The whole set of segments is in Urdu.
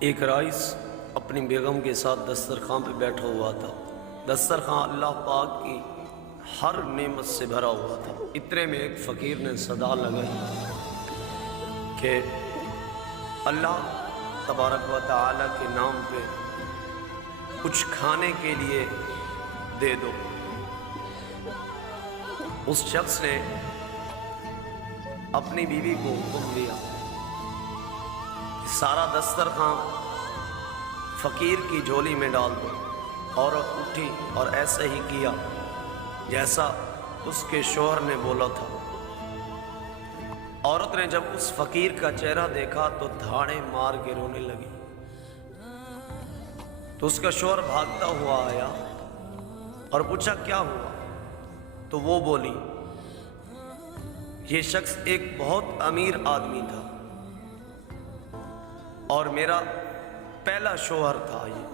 ایک رئیس اپنی بیگم کے ساتھ دسترخوان پہ بیٹھا ہوا تھا۔ دسترخوان اللہ پاک کی ہر نعمت سے بھرا ہوا تھا۔ اتنے میں ایک فقیر نے صدا لگائی کہ اللہ تبارک و تعالیٰ کے نام پہ کچھ کھانے کے لیے دے دو۔ اس شخص نے اپنی بیوی کو حکم دیا، سارا دسترخوان فقیر کی جھولی میں ڈال دو۔ عورت اٹھی اور ایسا ہی کیا جیسا اس کے شوہر نے بولا تھا۔ عورت نے جب اس فقیر کا چہرہ دیکھا تو دھاڑے مار کے رونے لگی۔ تو اس کا شوہر بھاگتا ہوا آیا اور پوچھا کیا ہوا؟ تو وہ بولی یہ شخص ایک بہت امیر آدمی تھا اور میرا پہلا شوہر تھا۔ یہ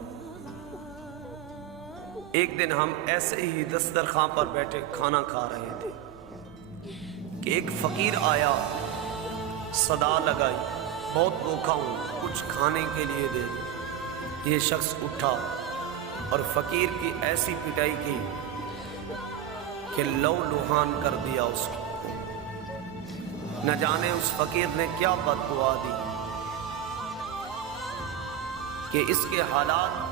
ایک دن ہم ایسے ہی دسترخوان پر بیٹھے کھانا کھا رہے تھے کہ ایک فقیر آیا، صدا لگائی، بہت بھوکا ہوں، کچھ کھانے کے لیے دے دو۔ یہ شخص اٹھا اور فقیر کی ایسی پٹائی کی کہ لو لوہان کر دیا اس کو۔ نہ جانے اس فقیر نے کیا بد دعا دی کہ اس کے حالات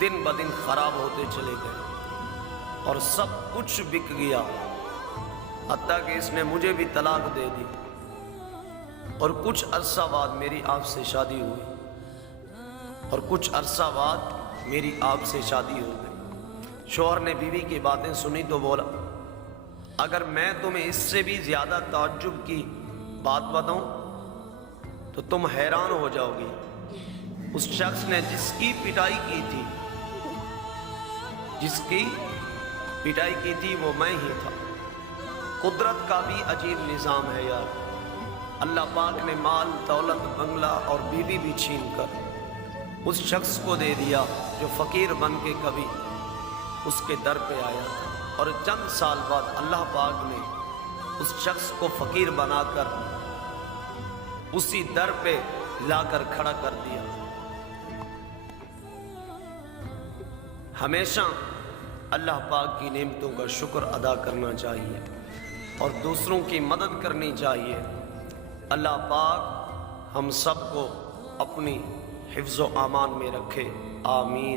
دن بدن خراب ہوتے چلے گئے اور سب کچھ بک گیا، حتیٰ کہ اس نے مجھے بھی طلاق دے دی اور کچھ عرصہ بعد میری آپ سے شادی ہوئی اور کچھ عرصہ بعد میری آپ سے شادی ہو گئی۔ شوہر نے بیوی کی باتیں سنی تو بولا اگر میں تمہیں اس سے بھی زیادہ تعجب کی بات بتاؤں تو تم حیران ہو جاؤ گی۔ اس شخص نے جس کی پٹائی کی تھی وہ میں ہی تھا۔ قدرت کا بھی عجیب نظام ہے یار۔ اللہ پاک نے مال دولت بنگلہ اور بیوی بھی چھین کر اس شخص کو دے دیا جو فقیر بن کے کبھی اس کے در پہ آیا تھا، اور چند سال بعد اللہ پاک نے اس شخص کو فقیر بنا کر اسی در پہ لا کر کھڑا کر دیا۔ ہمیشہ اللہ پاک کی نعمتوں کا شکر ادا کرنا چاہیے اور دوسروں کی مدد کرنی چاہیے۔ اللہ پاک ہم سب کو اپنی حفظ و امان میں رکھے، آمین۔